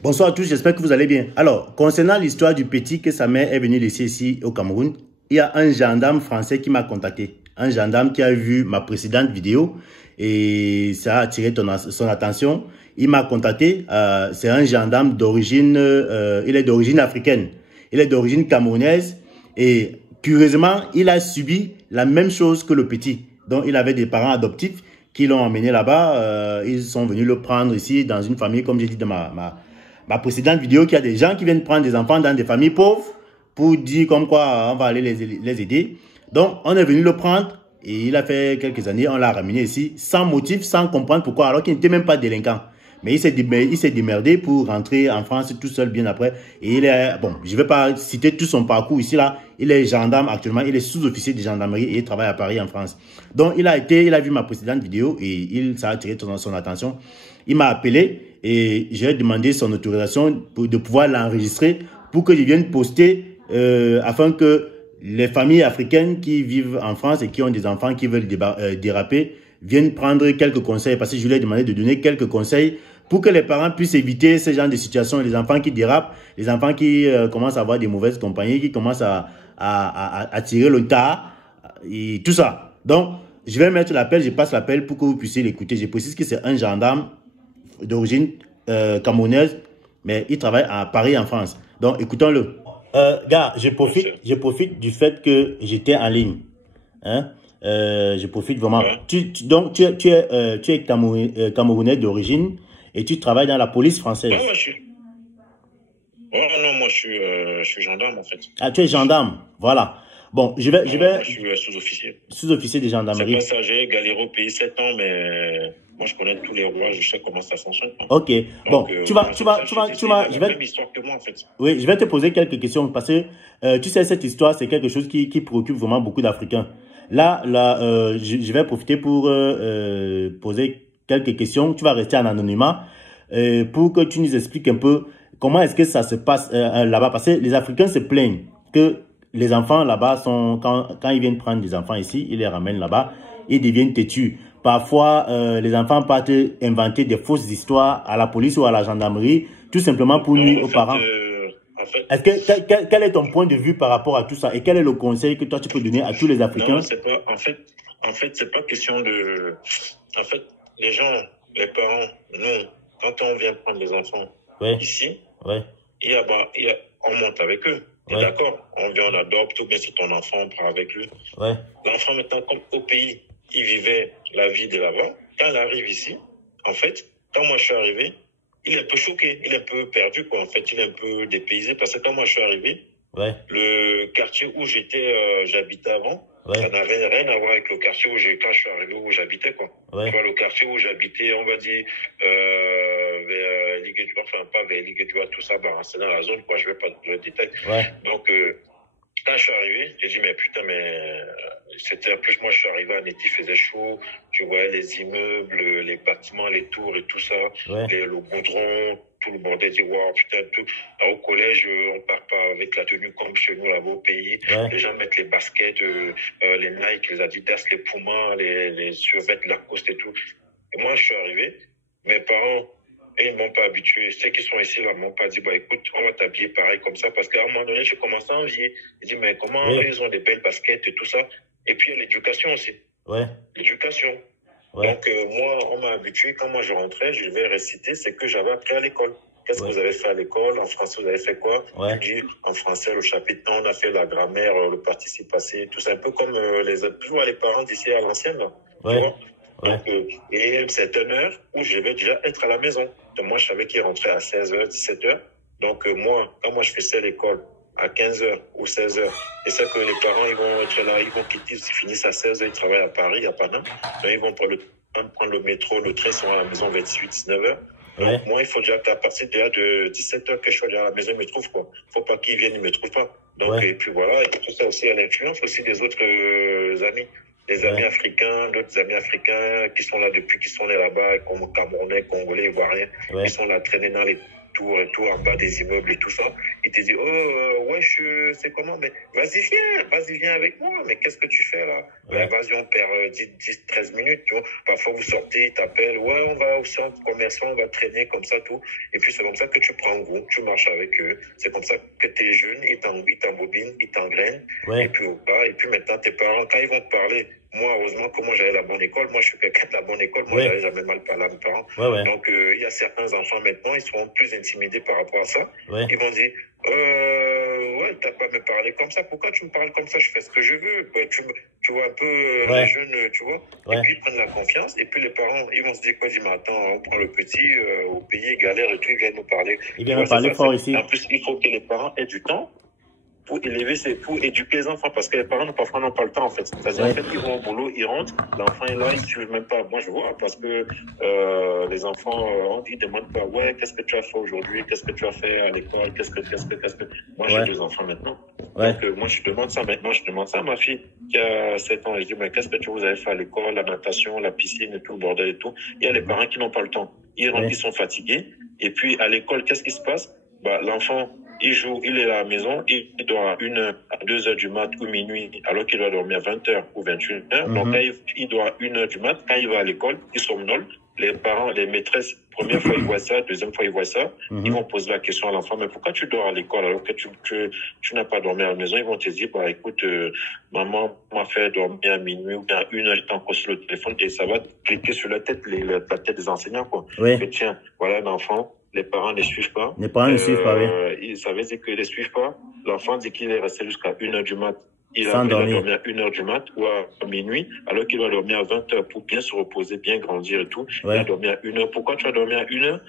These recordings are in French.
Bonsoir à tous, j'espère que vous allez bien. Alors, concernant l'histoire du petit que sa mère est venue laisser ici au Cameroun, il y a un gendarme français qui m'a contacté. Un gendarme qui a vu ma précédente vidéo et ça a attiré son attention. Il m'a contacté, c'est un gendarme d'origine, il est d'origine africaine. Il est d'origine camerounaise et curieusement, il a subi la même chose que le petit. Donc, il avait des parents adoptifs qui l'ont emmené là-bas. Ils sont venus le prendre ici dans une famille, comme j'ai dit dans ma précédente vidéo, qu'il y a des gens qui viennent prendre des enfants dans des familles pauvres pour dire comme quoi on va aller les aider. Donc, on est venu le prendre et il a fait quelques années, on l'a ramené ici sans motif, sans comprendre pourquoi, alors qu'il n'était même pas délinquant. Mais il s'est démerdé pour rentrer en France tout seul bien après. Et il est, bon, je ne vais pas citer tout son parcours ici, là. Il est gendarme actuellement, il est sous-officier de gendarmerie et il travaille à Paris en France. Donc, il a vu ma précédente vidéo et ça a attiré son attention. Il m'a appelé et j'ai demandé son autorisation de pouvoir l'enregistrer pour que je vienne poster afin que les familles africaines qui vivent en France et qui ont des enfants qui veulent déraper viennent prendre quelques conseils, parce que je lui ai demandé de donner quelques conseils pour que les parents puissent éviter ce genre de situations, les enfants qui dérapent, les enfants qui commencent à avoir des mauvaises compagnies, qui commencent à tirer le tas et tout ça. Donc, je vais mettre l'appel, je passe l'appel pour que vous puissiez l'écouter. Je précise que c'est un gendarme d'origine camerounaise, mais il travaille à Paris en France. Donc, écoutons-le. Gars, je profite du fait que j'étais en ligne. Hein? Je profite vraiment. Donc, tu es Camerounais d'origine et tu travailles dans la police française. Non, moi, je suis gendarme, en fait. Ah, tu es gendarme, voilà. Bon, moi, je suis sous-officier. Sous-officier de gendarmerie. C'est pas ça, j'ai galéré au pays 7 ans, mais moi, je connais tous les rois, je sais comment ça fonctionne. Ok, bon, Donc, je vais... même histoire que moi, en fait. Oui, je vais te poser quelques questions parce que, tu sais, cette histoire, c'est quelque chose qui préoccupe vraiment beaucoup d'Africains. Là, je vais profiter pour poser quelques questions. Tu vas rester en anonymat pour que tu nous expliques un peu comment est-ce que ça se passe là-bas. Parce que les Africains se plaignent que les enfants là-bas sont, quand ils viennent prendre des enfants ici, ils les ramènent là-bas, ils deviennent têtus. Parfois, les enfants partent inventer des fausses histoires à la police ou à la gendarmerie, tout simplement pour nuire aux parents. Quel est ton point de vue par rapport à tout ça et quel est le conseil que toi tu peux donner à tous les Africains? Non, c'est pas, en fait, c'est pas question de, en fait, les gens, les parents, nous, quand on vient prendre les enfants ici, on monte avec eux. D'accord? On vient, on adopte, ou bien c'est ton enfant, on prend avec lui. L'enfant, maintenant, comme au pays, il vivait la vie de là-bas. Quand il arrive ici, en fait, quand moi je suis arrivé, il est un peu choqué, il est un peu perdu, quoi. En fait, il est un peu dépaysé parce que quand moi je suis arrivé, le quartier où j'habitais avant, ça n'avait rien à voir avec le quartier quand je suis arrivé où j'habitais, quoi. Tu vois, le quartier où j'habitais, on va dire, vers Liguedua, enfin pas vers Liguedua, tout ça, bah, c'est dans la zone, quoi. Je vais pas donner le détail. Donc, quand je suis arrivé, j'ai dit, mais putain, c'était, en plus, moi, je suis arrivé à Néti, il faisait chaud, je voyais les immeubles, les bâtiments, les tours et tout ça, le goudron, tout le bordel, dit, waouh, putain, tout. Alors, au collège, on part pas avec la tenue comme chez nous, là-bas, au pays. Les gens mettent les baskets, les Nike, les Adidas, les Puma, les survêtements Lacoste et tout. Et moi, je suis arrivé, mes parents, et ils ne m'ont pas habitué. Ceux qui sont ici, là, ne m'ont pas dit, bah, écoute, on va t'habiller pareil comme ça. Parce qu'à un moment donné, j'ai commencé à envier. J'ai dit, mais comment ils ont des belles baskets et tout ça. Et puis, il y a l'éducation aussi. L'éducation. Donc, moi, on m'a habitué. Quand moi, je rentrais, je vais réciter ce que j'avais appris à l'école. Qu'est-ce que vous avez fait à l'école? En français, vous avez fait quoi? Je dis, en français, le chapitre 1, on a fait la grammaire, le participe passé, tout ça. Un peu comme toujours les parents d'ici à l'ancienne, là. Tu vois? Donc, et c'est une heure où je vais déjà être à la maison. Donc, moi, je savais qu'il rentrait à 16h, 17h. Donc, quand moi, je faisais l'école à 15h ou 16h, et c'est que les parents, ils vont être là, ils vont quitter, ils finissent à 16h, ils travaillent à Paris, à Paname. Donc, ils vont prendre le métro, le train, ils sont à la maison 28, 19h. Donc, moi, il faut déjà qu'à partir de 17h que je sois déjà à la maison, ils me trouvent, quoi. Faut pas qu'ils viennent, ils me trouvent pas. Donc, et puis voilà, et tout ça aussi à l'influence aussi des autres amis. Des amis africains, d'autres amis africains qui sont là depuis qu'ils sont nés là-bas, comme Camerounais, Congolais, Ivoiriens, qui sont là traînés dans les tours et tout, en bas des immeubles et tout ça. il te dit, oh, ouais, c'est comment, mais vas-y, viens avec moi, mais qu'est-ce que tu fais là? Vas-y, on perd 10, 13 minutes, tu vois. Parfois, vous sortez, ils t'appellent, ouais, on va au centre commercial, on va traîner comme ça, tout. Et puis, c'est comme ça que tu prends un groupe, tu marches avec eux. C'est comme ça que tu es jeune, ils t'embobinent, ils t'engrainent. Et puis maintenant, tes parents, quand ils vont te parler, moi, heureusement que moi, j'avais la bonne école. Moi, je suis quelqu'un de la bonne école. Moi, j'avais jamais mal parlé à mes parents. Donc, il y a certains enfants maintenant, ils seront plus intimidés par rapport à ça. Ils vont dire, ouais, t'as pas à me parler comme ça. Pourquoi tu me parles comme ça? Je fais ce que je veux. Tu vois un peu les jeunes, tu vois. Et puis, ils prennent la confiance. Et puis, les parents, ils vont se dire, quoi, dis, mais attends, on prend le petit au pays, galère et tout, ils viennent nous parler. Ils viennent nous parler fort ici. En plus, il faut que les parents aient du temps pour pour éduquer les enfants, parce que les parents, parfois, n'ont pas le temps, en fait. C'est-à-dire, en fait, ils vont au boulot, ils rentrent, l'enfant est là, ils ne suivent même pas. Moi, je vois, parce que les enfants, ils demandent pas, ouais, qu'est-ce que tu as fait aujourd'hui, qu'est-ce que tu as fait à l'école, qu'est-ce que... Moi, j'ai 2 enfants maintenant. Donc, moi, je demande ça maintenant, je demande ça à ma fille, qui a 7 ans. Je dis, mais qu'est-ce que vous avez fait à l'école, la natation, la piscine et tout, le bordel et tout. Il y a les parents qui n'ont pas le temps. Ils rentrent, ils sont fatigués. Et puis, à l'école, qu'est-ce qui se passe? L'enfant, il joue, il est à la maison, il dort à 1h, à 2h du mat ou minuit, alors qu'il doit dormir à 20h ou 21h. Donc, quand il dort à 1h du mat, quand il va à l'école, il somnole. Les parents, les maîtresses, première fois ils voient ça, deuxième fois ils voient ça, ils vont poser la question à l'enfant, mais pourquoi tu dors à l'école alors que tu n'as pas dormi à la maison? Ils vont te dire, écoute, maman m'a fait dormir à minuit ou bien à 1h, il encore sur le téléphone, et ça va cliquer sur la tête, la tête des enseignants, quoi. Et tiens, voilà l'enfant. Les parents ne suivent pas. Les parents ne suivent pas, oui. Ça veut dire qu'ils ne suivent pas. L'enfant dit qu'il est resté jusqu'à 1h du mat. Il a dormi à 1h du mat ou à minuit, alors qu'il doit dormir à 20h pour bien se reposer, bien grandir et tout. Il a dormi à 1h. Pourquoi tu as dormi à 1h?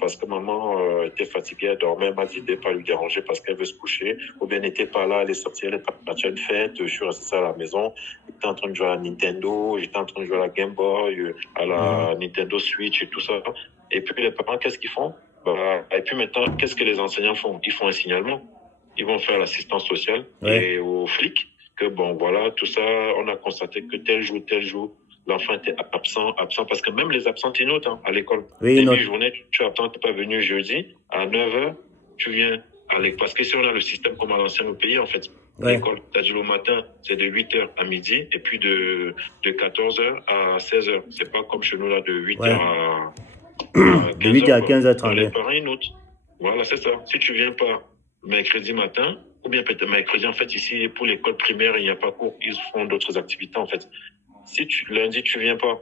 Parce que maman était fatiguée, elle dormait, elle m'a dit de ne pas lui déranger parce qu'elle veut se coucher. Ou bien elle n'était pas là, elle est sortie, elle est partie à une fête, je suis resté à la maison. J'étais en train de jouer à la Nintendo, j'étais en train de jouer à la Game Boy, à la Nintendo Switch et tout ça. Et puis les parents, qu'est-ce qu'ils font? Et puis maintenant, qu'est-ce que les enseignants font? Ils font un signalement. Ils vont faire l'assistance sociale et aux flics que voilà, tout ça, on a constaté que tel jour, l'enfant était absent, parce que même les absents, ils notent à l'école. Demi-journée, tu es absent, tu n'es pas venu jeudi, à 9h, tu viens à l'école. Parce que si on a le système comme à l'ancien au pays, en fait, l'école, c'est-à-dire le matin, c'est de 8h à midi, et puis de 14h à 16h. C'est pas comme chez nous, là, de 8h à 15h. De 8h à 15h30. Les parents, ils notent. Voilà, c'est ça. Si tu viens pas mercredi matin, ou bien peut-être mercredi, en fait, ici, pour l'école primaire, il n'y a pas cours, ils font d'autres activités, en fait. Si lundi, tu viens pas,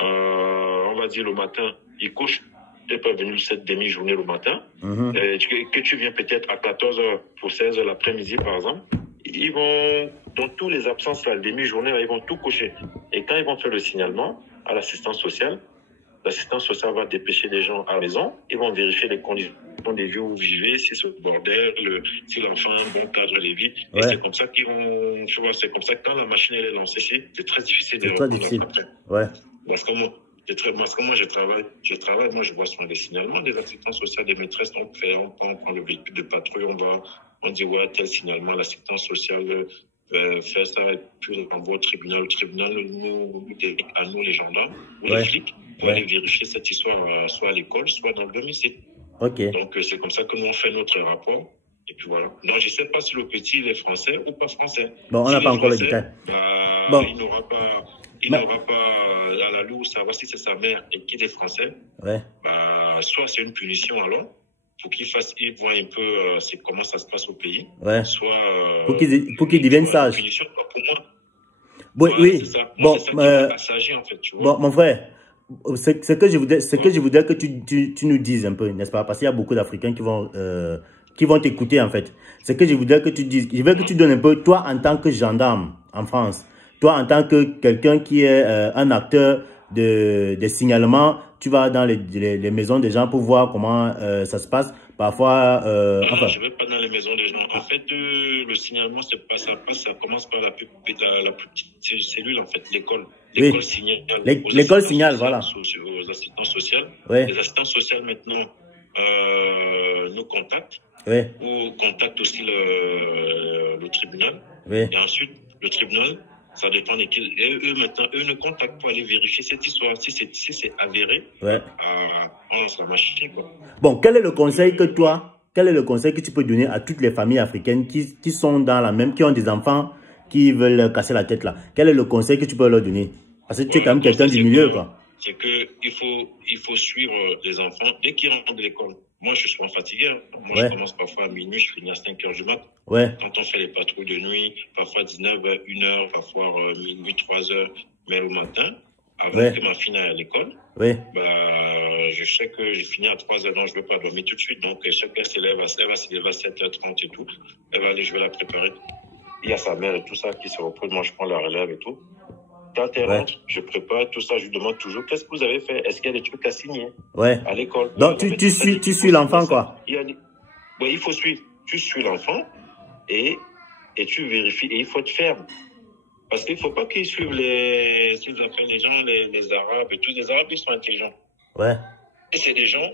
on va dire le matin, ils couchent, tu n'es pas venu cette demi-journée le matin, que tu viens peut-être à 14h pour 16h l'après-midi, par exemple, ils vont, dans tous les absences, la demi-journée, là, ils vont tout coucher. Et quand ils vont faire le signalement à l'assistance sociale va dépêcher les gens à la maison, ils vont vérifier les conditions des lieux où vous vivez, si c'est le bordel, si l'enfant a un bon cadre de vie. Et c'est comme ça qu'ils vont, tu vois, c'est comme ça que quand la machine elle est lancée, c'est très difficile de reprendre après. Parce que moi, je travaille, moi, je vois souvent des signalements des assistants sociaux, des maîtresses, on prend le véhicule de patrouille, on dit, tel signalement, l'assistance sociale fait ça, et puis on envoie au tribunal. Le tribunal nous délègue à nous, les gendarmes, ou les flics, pour aller vérifier cette histoire, soit à l'école, soit dans le domicile. Donc, c'est comme ça que nous, on fait notre rapport. Et puis voilà. Donc, je ne sais pas si le petit, il est français ou pas français. Bon, on n'a pas encore le détail. Il n'aura pas à la loupe savoir si c'est sa mère et qu'il est français. Soit c'est une punition alors, pour qu'il voit un peu comment ça se passe au pays. Soit pour qu'il devienne sage. Punition, pour moi. Oui. Bon, c'est ça qui s'agit en fait, tu vois. Bon, mon frère. Ce que je voudrais que tu nous dises un peu, n'est-ce pas? Parce qu'il y a beaucoup d'Africains qui vont t'écouter, en fait. Ce que je voudrais que tu dises, je veux que tu donnes un peu, toi, en tant que gendarme en France, toi, en tant que quelqu'un qui est un acteur de signalement, tu vas dans les maisons des gens pour voir comment ça se passe. Parfois... non, je ne vais pas dans les maisons des gens. En fait, le signalement, ça commence par la plus petite cellule, en fait, l'école. L'école signale. L'école signale, voilà. Aux assistants sociaux. Les assistants sociaux, maintenant, nous contactent. Ou contactent aussi le tribunal. Et ensuite, le tribunal, ça dépend de qui. Et eux, maintenant, eux ne contactent pas aller vérifier cette histoire. Si c'est avéré, on lance la machine, quoi. Bon, quel est le conseil que toi, quel est le conseil que tu peux donner à toutes les familles africaines qui sont dans la même, qui ont des enfants qui veulent casser la tête là? Quel est le conseil que tu peux leur donner? Parce que tu es quand même quelqu'un du milieu, quoi. C'est qu'il faut suivre les enfants dès qu'ils rentrent de l'école. Moi, je suis souvent fatigué. Moi, je commence parfois à minuit, je finis à 5 h du mat. Quand on fait les patrouilles de nuit, parfois 19 h, 1 h, parfois minuit, 3 h. Mais le matin, avant que ma fille n'aille à l'école, je sais que j'ai fini à 3 h, donc je ne vais pas dormir tout de suite. Donc, je sais qu'elle s'élève à 7 h 30 et tout. Elle va aller, je vais la préparer. Il y a sa mère et tout ça qui se repose. Moi, je prends la relève et tout. Quand elle rentre, je prépare tout ça. Je lui demande toujours qu'est-ce que vous avez fait. Est-ce qu'il y a des trucs à signer à l'école? Donc, tu suis l'enfant, quoi. Il faut suivre. Tu suis l'enfant et tu vérifies. Et il faut être ferme. Parce qu'il ne faut pas qu'ils suivent les gens, les Arabes et tous. Les Arabes, ils sont intelligents. Et c'est des gens,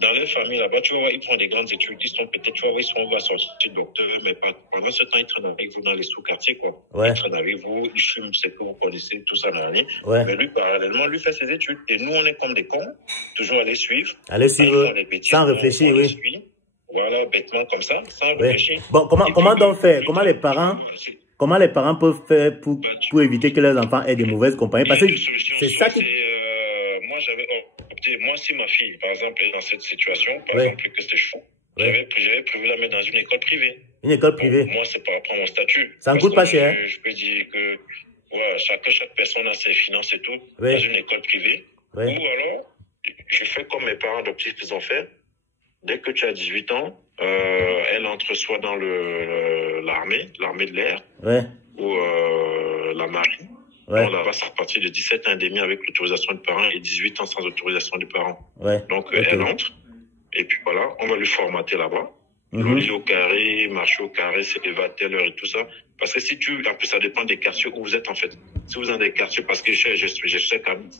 dans leur famille là-bas, tu vas voir, ils prennent des grandes études. Ils sont peut-être, tu vas voir, ils vont sortir docteur, mais pas, pendant ce temps, ils traînent avec vous dans les sous-quartiers, quoi. Ils traînent avec vous, ils fument, c'est que vous connaissez, tout ça, mais lui, parallèlement, lui fait ses études. Et nous, on est comme des cons, toujours aller suivre. Sans réfléchir, Voilà, bêtement comme ça, sans réfléchir. Bon, comment donc faire? Comment les parents peuvent faire pour éviter que leurs enfants aient de mauvaises compagnies? Parce que c'est ça qui... Moi, j'avais opté, moi, si ma fille, par exemple, est dans cette situation, par exemple, que c'était chaud, j'avais prévu la mettre dans une école privée. Une école privée? Moi, c'est par rapport à mon statut. Ça ne coûte pas cher. Je peux dire que chaque personne a ses finances et tout, dans une école privée. Ou alors, je fais comme mes parents adoptifs ils ont fait. Dès que tu as 18 ans, elle entre soit dans l'armée de l'air, ou la marine. On la passe à partir de 17 ans et demi avec l'autorisation des parents et 18 ans sans autorisation des parents. Donc, elle entre. Et puis voilà, on va lui formater là-bas. Le lit au carré, marcher au carré, c'est les à telle heure et tout ça. Parce que si après, ça dépend des quartiers où vous êtes, en fait. Si vous êtes dans des quartiers, parce que je sais quand même,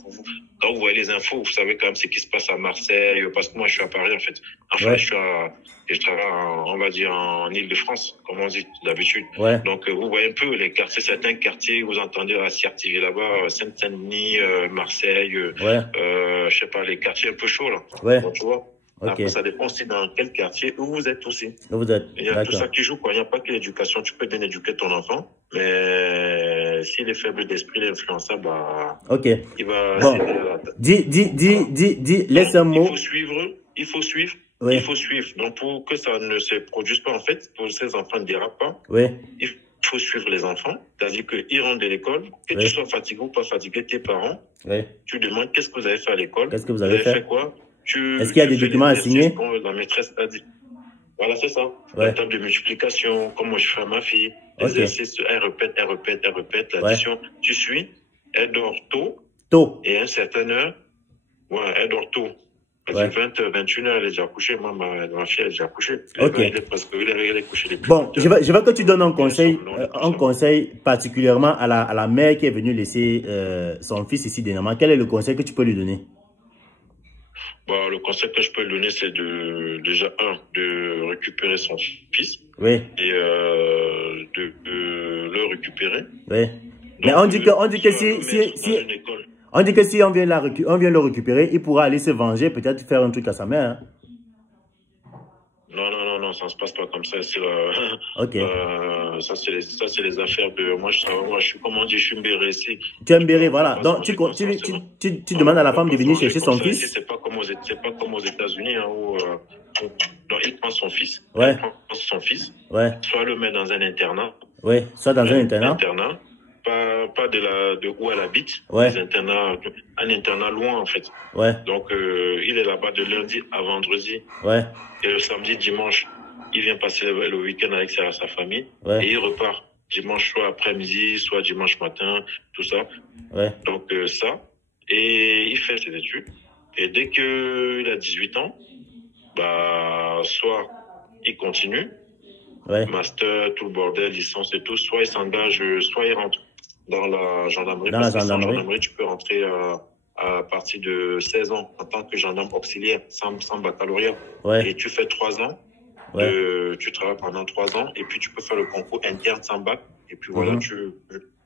quand vous voyez les infos, vous savez quand même ce qui se passe à Marseille, parce que moi, je suis à Paris, en fait. Enfin, je travaille, on va dire, en Île-de-France, comme on dit d'habitude. Donc, vous voyez un peu les quartiers, certains quartiers, vous entendez la CRTV là-bas, Seine-Saint-Denis, Marseille, je sais pas, les quartiers un peu chauds, là. Donc, tu vois. Après, ça dépend aussi dans quel quartier où vous êtes aussi. Il y a tout ça qui joue, quoi. Il n'y a pas que l'éducation. Tu peux bien éduquer ton enfant, mais s'il est faible d'esprit, il est influençable, il va... Bon. Laisse un mot. Il faut suivre. Donc, pour que ça ne se produise pas, en fait, pour que ces enfants ne dérapent pas, il faut suivre les enfants. C'est-à-dire qu'ils rentrent de l'école, que tu sois fatigué ou pas fatigué, tes parents, tu demandes qu'est-ce que vous avez fait à l'école. Qu'est-ce que vous avez fait quoi? Est-ce qu'il y a des documents à signer? La maîtresse a dit. Voilà, c'est ça. La table de multiplication, comment je fais à ma fille. L'exercice, elle répète l'addition. Tu suis, elle dort tôt. Et à une certaine heure, elle dort tôt. À 20 h, 21 h, elle est déjà couchée. Moi, ma fille, elle est déjà couchée. Elle est couchée depuis. Bon, je veux que tu donnes un conseil particulièrement à la mère qui est venue laisser son fils ici dernièrement. Quel est le conseil que tu peux lui donner? Bon, le conseil que je peux lui donner, c'est de récupérer son fils. Et de le récupérer. Donc, mais on dit que si on vient le récupérer, il pourra aller se venger, peut-être faire un truc à sa mère. Non, ça ne se passe pas comme ça. Ça, c'est les affaires de... Moi, je suis, comment on dit, je suis mbéré ici. Tu es mbéré, voilà. Donc, tu demandes à la femme de venir chercher son fils. C'est pas comme aux États-Unis, où il prend son fils. Soit le met dans un internat. Soit dans un internat. Pas de où elle habite. Un internat loin, en fait. Donc, il est là-bas de lundi à vendredi. Et le samedi, dimanche, il vient passer le week-end avec sa famille. Et il repart dimanche, soit après-midi, soit dimanche matin, tout ça. Donc, ça. Et il fait ses études. Et dès qu'il a 18 ans, soit il continue, master, tout le bordel, licence et tout, soit il s'engage, soit il rentre dans la gendarmerie. Dans la gendarmerie, tu peux rentrer à partir de 16 ans en tant que gendarme auxiliaire, sans baccalauréat. Et tu fais 3 ans. Tu travailles pendant 3 ans et puis tu peux faire le concours interne sans bac. Et puis voilà,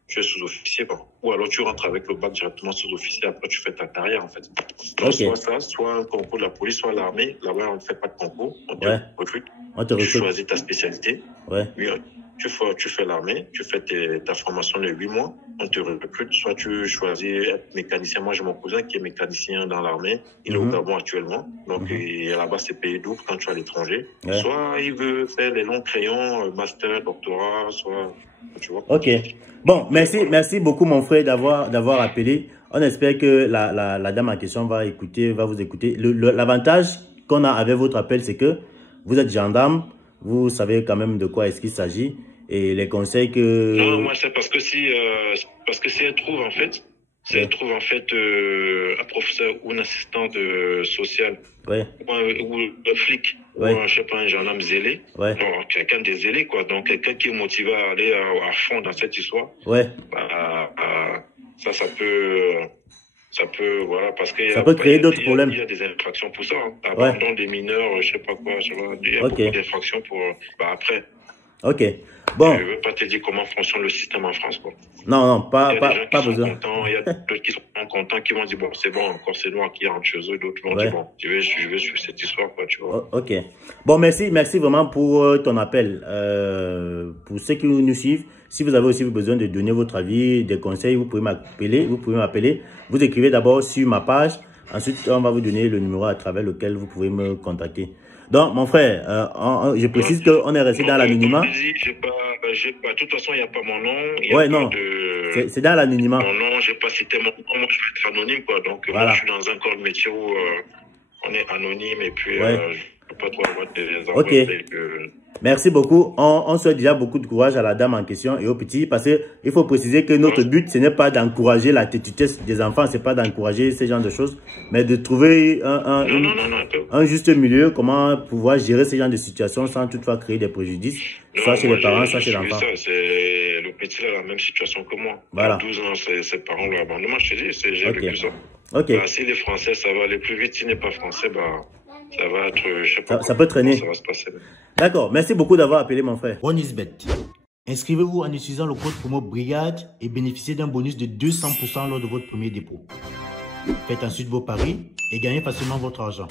tu es sous-officier, quoi. Ou alors tu rentres avec le bac directement sous-officier, après tu fais ta carrière, en fait. Donc, soit ça, soit un concours de la police, soit l'armée. Là-bas, on ne fait pas de concours, on te recrute. Tu choisis ta spécialité. Oui, tu fais l'armée, tu fais ta formation de 8 mois, on te recrute. Soit tu choisis être mécanicien. Moi, j'ai mon cousin qui est mécanicien dans l'armée. Il est au Gabon actuellement. Donc, là-bas, c'est payé double quand tu es à l'étranger. Soit il veut faire les longs crayons, master, doctorat, soit... Tu vois. Ok. Bon, merci beaucoup mon frère d'avoir appelé. On espère que la dame en question va vous écouter. L'avantage qu'on a avec votre appel, c'est que vous êtes gendarme, vous savez quand même de quoi est-ce qu'il s'agit et les conseils que... Non, moi c'est parce que si elle trouve en fait, un professeur ou une assistante sociale ou un flic ou je sais pas, un gendarme zélé, quelqu'un de zélé quoi, donc quelqu'un qui est motivé à aller à fond dans cette histoire, ça peut, voilà, parce que ça peut créer d'autres problèmes. Il y a des infractions pour ça, abandon des mineurs, je sais pas quoi, il y a beaucoup d'infractions pour, après. Ok. Bon. Je ne veux pas te dire comment fonctionne le système en France, quoi. Non, pas besoin. Il y a d'autres qui sont contents, qui vont dire, bon, c'est bon, encore c'est noir qui rentre chez eux, d'autres vont dire, bon, je vais suivre cette histoire, quoi, tu vois. Ok. Bon, merci vraiment pour ton appel. Pour ceux qui nous suivent, si vous avez aussi besoin de donner votre avis, des conseils, vous pouvez m'appeler. Vous écrivez d'abord sur ma page. Ensuite, on va vous donner le numéro à travers lequel vous pouvez me contacter. Donc, mon frère, je précise qu'on est resté dans l'anonymat. De toute façon, il n'y a pas mon nom. C'est dans l'anonymat. Mon nom, je n'ai pas cité mon nom. Moi, je vais être anonyme, quoi. Donc, moi, je suis dans un corps de métier où on est anonyme et puis je ne peux pas trop avoir des envoyer Merci beaucoup. On souhaite déjà beaucoup de courage à la dame en question et au petit, parce qu'il faut préciser que notre but, ce n'est pas d'encourager la têtutesse des enfants, c'est pas d'encourager ce genre de choses, mais de trouver un juste milieu, comment pouvoir gérer ce genre de situations sans toutefois créer des préjudices, soit chez les parents, soit chez l'enfant. Le petit a la même situation que moi. Voilà. À 12 ans, ses parents l'ont abandonné. Moi, je te dis, j'ai vécu ça. S'il est français, ça va aller plus vite. S'il n'est pas français, ça va être, je sais pas. Ça peut traîner. Ça va se passer. D'accord. Merci beaucoup d'avoir appelé mon frère. OneIsBet. Inscrivez-vous en utilisant le code promo BRIGADE et bénéficiez d'un bonus de 200% lors de votre premier dépôt. Faites ensuite vos paris et gagnez facilement votre argent.